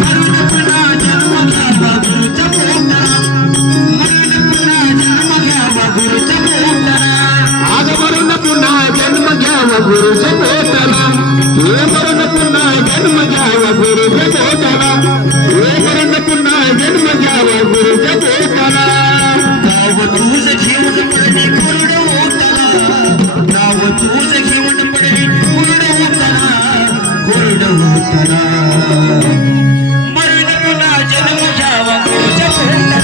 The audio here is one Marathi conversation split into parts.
मरून पुन्हा जन्म घ्यावा गुरुच्या पोटाला, मरून पुन्हा जन्म घ्यावा गुरुच्या पोटाला, आज मरून पुन्हा जन्म घ्यावा गुरुच्या पोटाला, हे मरून पुन्हा जन्म घ्यावा गुरुच्या पोटाला, हे मरून पुन्हा जन्म घ्यावा गुरुच्या पोटाला. गाव तुझ घेऊन पडली कुरड ओटाला, गाव तुझ घेऊन पडली कुरड ओटाला, कुरड ओटाला. मरून पुन्हा जन्म घ्यावा गुरुच्या पोटाला,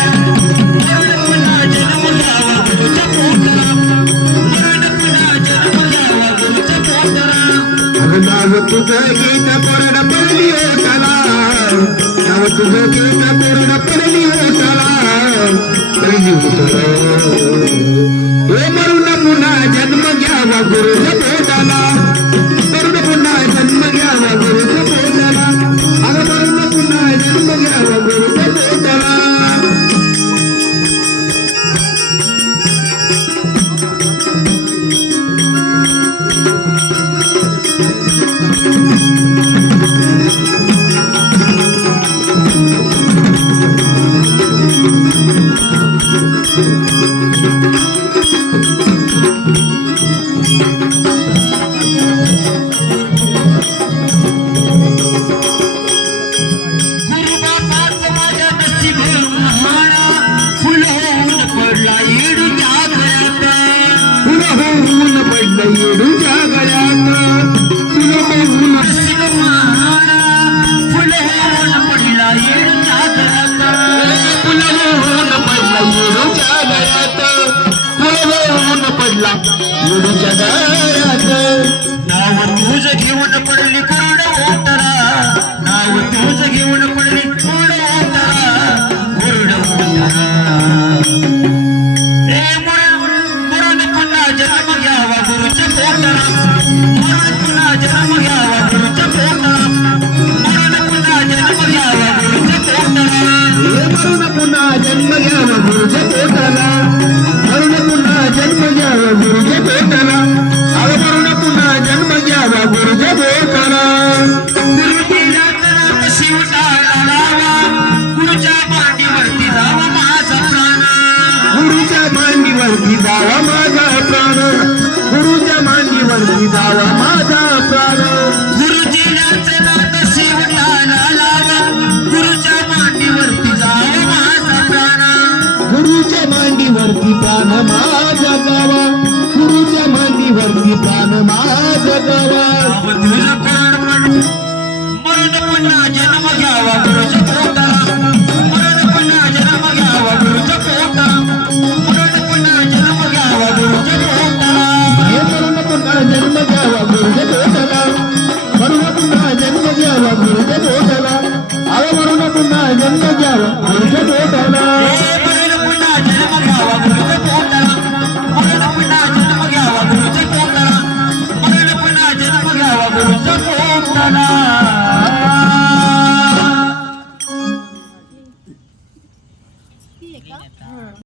मरून पुन्हा जन्म घ्यावा गुरुच्या पोटाला, मरून पुन्हा जन्म घ्यावा गुरुच्या पोटाला. नाव तुझं गीत कोरड पडली ओटाला, नाव तुझं गीत कोरड पडली ओटाला, पडली ओटाला. हे मरून पुन्हा जन्म घ्यावा गुरुच्या पोटाला, मरून पुन्हा जन्म घ्यावा गुरुच्या पोटाला, अगं मरून पुन्हा जन्म घ्यावा गुरुच्या पोटाला. येडूच्या गळ्यात फुलं होऊन नशीब महारा, फुलं होऊन पडला येडूच्या गळ्यात, फुलं होऊन पडला येडूच्या गळ्यात, फुलं होऊन पडला येडूच्या गळ्यात. नाव तुझ घेऊन पडली कुरड ओटाला, नाव तुझ घेऊन पडली कुरड ओटाला, कुरड ओटाला. मरून पुन्हा जन्म घ्यावा गुरुच्या पोटाला, मरून पुन्हा जन्म घ्यावा गुरुच्या पोटाला, मरून पुन्हा जन्म घ्यावा गुरुच्या पोटाला. हे मरून पुन्हा जन्म घ्यावा गुरुच्या पोटाला, मरून पुन्हा जन्म घ्यावा गुरुच्या पोटाला, अगं मरून पुन्हा जन्म घ्यावा गुरुच्या पोटाला. गुरुजीला नाथ शिवटाळा लावा, गुरुच्या मांडीवरती जावा माझा प्राण, गुरुच्या मांडीवरती जावा माझा प्राण, गुरुच्या मांडीवरती जावा माझा प्राण. गुरुजीलाच नाथ शिवटाळा लावा, गुरुच्या मांडीवरती जावा माझा प्राण, गुरुच्या मांडीवरती प्राण माझा जावा, गुरुच्या मांडीवरती प्राण माझा जावा. नाव तुझं कोरड पडलं, मरून पुन्हा जन्म घ्यावा गुरुच्या पोटाला, मरून पुन्हा जन्म घ्यावा गुरुच्या पोटाला, मरून पुन्हा जन्म घ्यावा गुरुच्या पोटाला. हे मरून पुन्हा जन्म घ्यावा गुरुच्या पोटाला, मरून पुन्हा जन्म घ्यावा गुरुच्या पोटाला, अगं मरून पुन्हा जन्म घ्यावा गुरुच्या पोटाला. मरून पुन्हा जन्म घ्यावा गुरुच्या पोटाला, मरून पुन्हा जन्म घ्यावा गुरुच्या पोटाला, मरून पुन्हा जन्म घ्यावा गुरुच्या पोटाला.